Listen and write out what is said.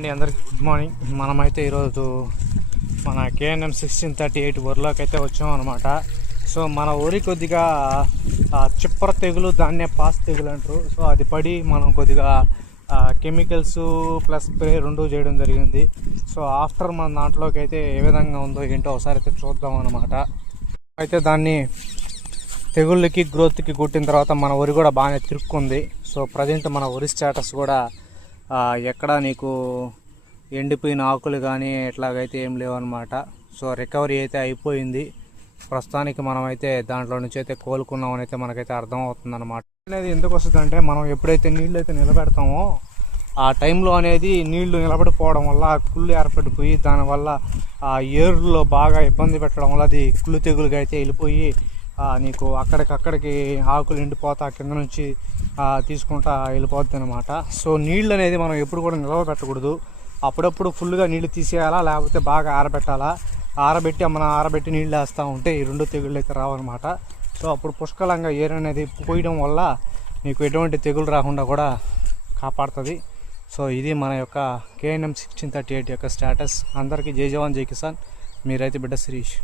అండి అందరికీ good morning. మనమైతే ఈరోజు మన KNM 1638 వరిలోకి అయితే వచ్చాం అనమాట. సో మన వరి కొద్దిగా చిప్పర తెగులు, దాన్నే పాస్ తెగులు అంటారు. సో అది పడి మనం కొద్దిగా కెమికల్స్ ప్లస్ స్ప్రే రెండు చేయడం జరిగింది. సో ఆఫ్టర్ మన దాంట్లోకి అయితే ఏ విధంగా ఉందో ఏంటో ఒకసారి అయితే చూద్దాం అనమాట. అయితే దాన్ని తెగుళ్ళకి గ్రోత్కి కొట్టిన తర్వాత మన వరి కూడా బాగానే తిరుక్కుంది. సో ప్రజెంట్ మన వరి స్టేటస్ కూడా ఎక్కడ నీకు ఎండిపోయిన ఆకులు కానీ ఎట్లాగైతే ఏం లేవన్నమాట. సో రికవరీ అయితే అయిపోయింది. ప్రస్తుతానికి మనమైతే దాంట్లో నుంచి అయితే కోలుకున్నామని అయితే మనకైతే అర్థం అవుతుంది అనమాట. అనేది ఎందుకు వస్తుందంటే, మనం ఎప్పుడైతే నీళ్ళు అయితే నిలబెడతామో ఆ టైంలో అనేది నీళ్లు నిలబడిపోవడం వల్ల కుళ్ళు ఏర్పడిపోయి దానివల్ల ఆ ఏరులో బాగా ఇబ్బంది పెట్టడం వల్ల అది కుళ్ళు తెగులుగా అయితే వెళ్ళిపోయి నీకు అక్కడికి ఆకులు ఎండిపోతా కింద నుంచి తీసుకుంటా వెళ్ళిపోద్ది అనమాట. సో నీళ్ళు అనేది మనం ఎప్పుడు కూడా నిలవబెట్టకూడదు. అప్పుడప్పుడు ఫుల్గా నీళ్ళు తీసేయాలా, లేకపోతే బాగా ఆరబెట్టాలా. ఆరబెట్టి నీళ్ళు వేస్తూ ఉంటే ఈ రెండు తెగుళ్ళు అయితే రావన్నమాట. సో అప్పుడు పుష్కలంగా ఏరు అనేది పోయడం వల్ల మీకు ఎటువంటి తెగులు రాకుండా కూడా కాపాడుతుంది. సో ఇది మన యొక్క KNM 1638 యొక్క స్టేటస్. అందరికీ జై జవాన్ జై కిసాన్. మీ రైతు బిడ్డ శిరీష్.